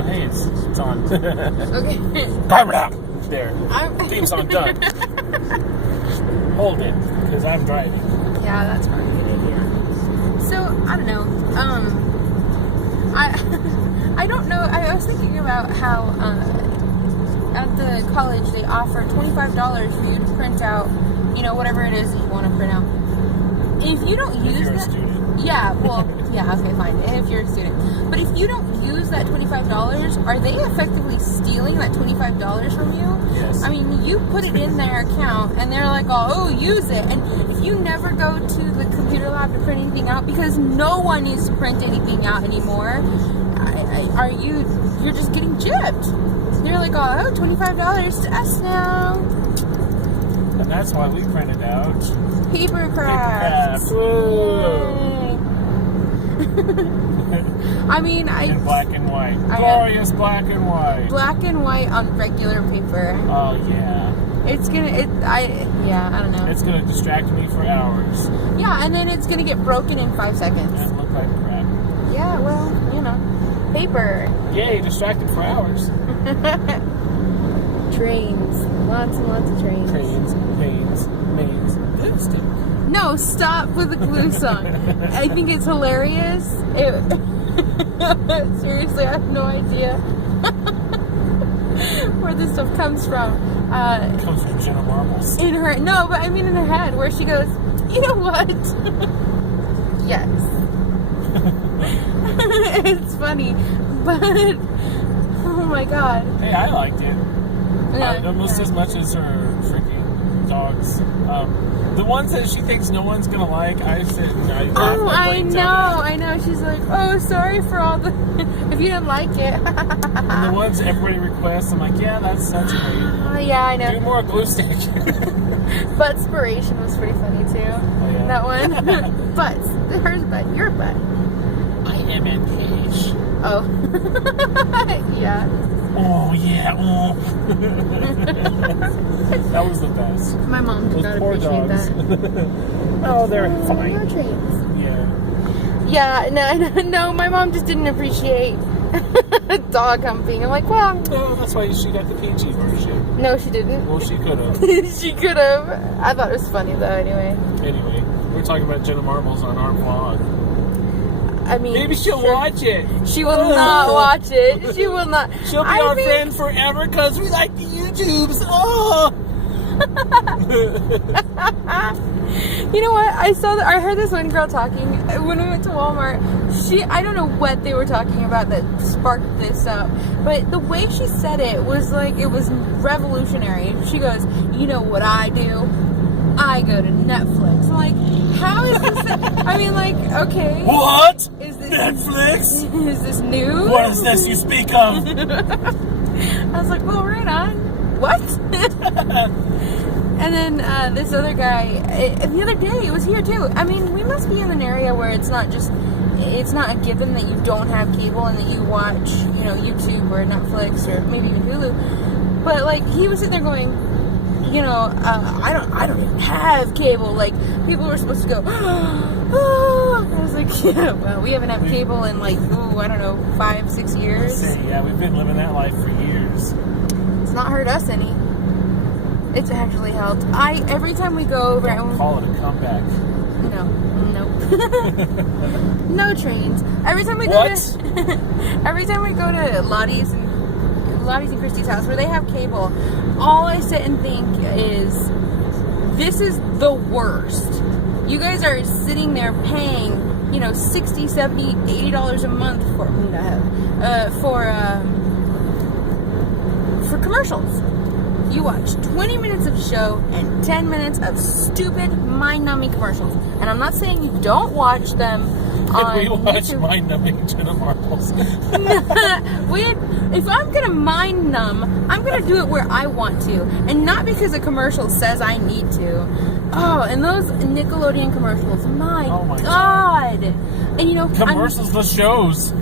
Oh, hey, it's on. Okay. Timer out. There. Theme song done. Hold it, because I'm driving. Yeah, that's probably a good idea. So, I don't know. I don't know. I was thinking about how at the college they offer $25 for you to print out, whatever it is that you want to print out. If you don't use you're that, a student. yeah, well, yeah, okay, fine. If you're a student, but if you don't use that $25, are they effectively stealing that $25 from you? Yes. I mean, you put it in their account, and they're like, "Oh, use it." And if you never go to the computer lab to print anything out, because no one needs to print anything out anymore, you're just getting gypped. They're like, "Oh, $25 to us now." And that's why we printed out Paper crafts. I mean, in black and white. Glorious black and white. Black and white on regular paper. Oh yeah. I don't know. It's gonna distract me for hours. Yeah, and then it's gonna get broken in 5 seconds. And look like crap. Yeah, well, paper. Yay, distracted for hours. Trains. Lots and lots of trains. Trains, planes, mains, lipstick. No, stop with the glue song. I think it's hilarious. Seriously, I have no idea where this stuff comes from. It comes from Jenna Marbles. In her head, where she goes, "You know what?" Yes. It's funny, but oh my god. Hey, I liked it. Yeah, almost as much as her freaking dogs. The ones that she thinks no one's gonna like, I sit and I laugh. Oh, I know. She's like, "Oh, sorry for all the if you didn't like it." And the ones everybody requests, I'm like, yeah, that's great. Oh yeah, I know. Do more glue stick. Buttspiration was pretty funny too. Oh, yeah. That one. Butts. Hers butt. Your butt. I am in cage. Oh. Yeah. Oh yeah. Oh. That was the best. My mom did not Poor appreciate dogs. that. Oh, they're fine. No trains. Yeah. Yeah, no, my mom just didn't appreciate dog humping. I'm like, well. No, that's why she got the PG version. No, she didn't. Well, she could have. She could have. I thought it was funny though. Anyway, we're talking about Jenna Marbles on our vlog. I mean, maybe she'll watch it. She will not watch it. She will not. She'll be our friend forever because we like the YouTubes. Oh. You know what? I heard this one girl talking when we went to Walmart. I don't know what they were talking about that sparked this up, but the way she said it was like it was revolutionary. She goes, "You know what I do? I go to Netflix." I'm like, how is this? I mean, like, okay. What? Is this Netflix? Is this new? What is this you speak of? I was like, well, right on. What? And then this other guy, the other day, it was here too. I mean, we must be in an area where it's not a given that you don't have cable and that you watch, YouTube or Netflix or maybe even Hulu. But like, he was sitting there going, I don't even have cable. Like, people were supposed to go, oh. I was like, yeah, well, we haven't had cable in like, I don't know, 5-6 years. Yeah, we've been living that life for years. It's not hurt us any. It's actually helped. Every time we go over, Don't call it a comeback. No. No trains. Every time we go to Lottie's and Christy's house where they have cable, all I sit and think is, this is the worst. You guys are sitting there paying, $60, $70, $80 a month for commercials. You watch 20 minutes of show and 10 minutes of stupid, mind-numbing commercials. And I'm not saying you don't watch them on we watch YouTube. mind-numbing Jenna Marbles. If I'm going to mind-numb, I'm going to do it where I want to. And not because a commercial says I need to. Oh, and those Nickelodeon commercials. My God. And commercials, the shows.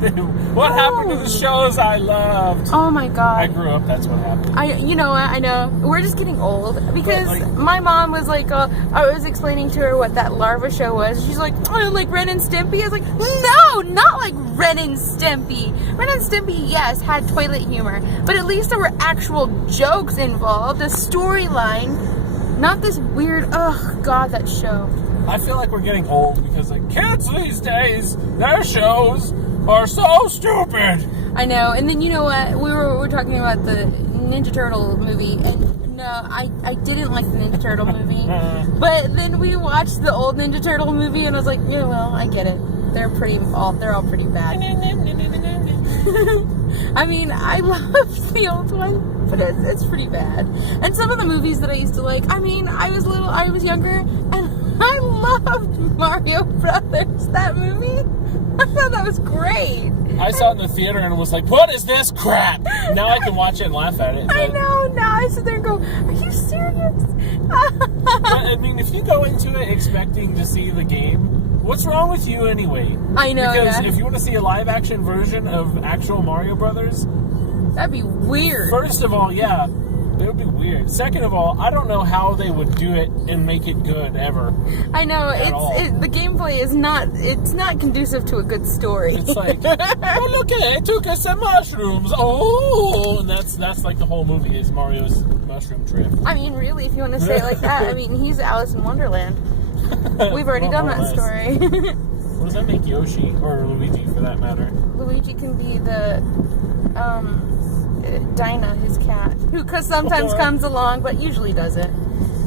What happened to the shows I loved? Oh my God. I grew up, that's what happened. I know. We're just getting old. Because my mom was like, I was explaining to her what that larva show was. She's like, oh, like Ren and Stimpy? I was like, no, not like Ren and Stimpy. Ren and Stimpy, yes, had toilet humor, but at least there were actual jokes involved, a storyline, not this weird, oh god, that show. I feel like we're getting old because like kids these days, their shows are so stupid. I know, and then you know what? We were talking about the Ninja Turtle movie, and no, I didn't like the Ninja Turtle movie. But then we watched the old Ninja Turtle movie, and I was like, yeah, well, I get it. They're all pretty bad. I mean, I loved the old one, but it's pretty bad. And some of the movies that I used to like, I mean, I was younger, and I loved Mario Brothers. That movie, I thought that was great. I saw it in the theater and was like, what is this crap? Now I can watch it and laugh at it. I know, now I sit there and go, are you serious? I mean, if you go into it expecting to see the game, what's wrong with you anyway? I know, because yeah. if you want to see a live action version of actual Mario Brothers, that'd be weird. First of all, yeah, it would be weird. Second of all, I don't know how they would do it and make it good ever. I know, the gameplay is not conducive to a good story. It's like, oh look, I took us some mushrooms. Oh, and that's like the whole movie is Mario's mushroom trip. I mean, really, if you want to say it like that, I mean, he's Alice in Wonderland. We've already done that story. What does that make Yoshi or Luigi for that matter? Luigi can be the Dinah, his cat, who sometimes comes along, but usually doesn't.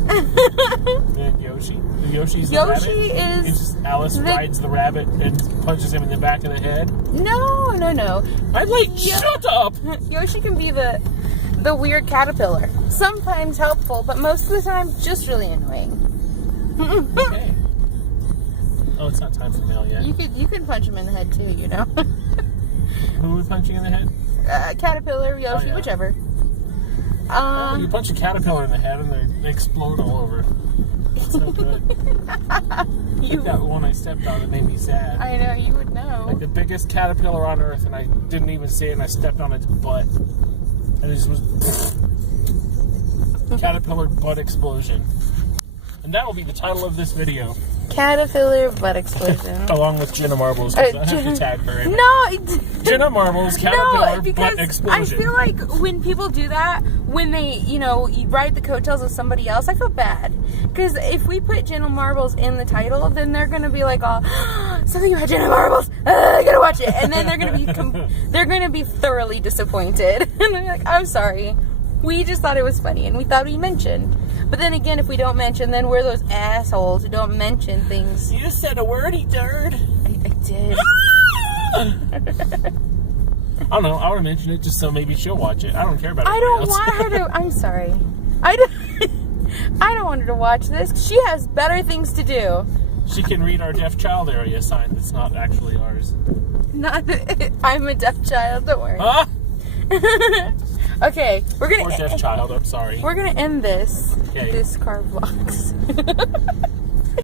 And Yoshi? Yoshi's the rabbit? is... It's just Alice rides the rabbit and punches him in the back of the head? No. I'm like, shut up! Yoshi can be the weird caterpillar. Sometimes helpful, but most of the time, just really annoying. Okay. Oh, it's not time for mail yet. You could punch him in the head too, you know. Who was punching in the head? Caterpillar, Yoshi, yeah. whichever. You punch a caterpillar in the head and they explode all over. That's no good. Like that one I stepped on that made me sad. I know, you would know. Like the biggest caterpillar on earth, and I didn't even see it, and I stepped on its butt. And it just was... Caterpillar butt explosion. And that will be the title of this video. Caterpillar butt explosion. Along with Jenna Marbles, because I have to tag her in. No! Jenna Marbles, caterpillar butt explosion. I feel like when people do that, when they, you ride the coattails of somebody else, I feel bad. Because if we put Jenna Marbles in the title, then they're going to be like, oh, something about Jenna Marbles, I gotta watch it. And then they're going to be thoroughly disappointed. And they're like, I'm sorry. We just thought it was funny, and we thought we mentioned. But then again, if we don't mention, then we're those assholes who don't mention things. You said a wordy turd. I did. I don't know. I want to mention it just so maybe she'll watch it. I don't care about it. I don't want her to. I'm sorry. I don't want her to watch this. She has better things to do. She can read our deaf child area sign that's not actually ours. I'm a deaf child. Don't worry. Huh? Okay, we're gonna. Or deaf child. I'm sorry. We're gonna end this. Okay. This car vlogs.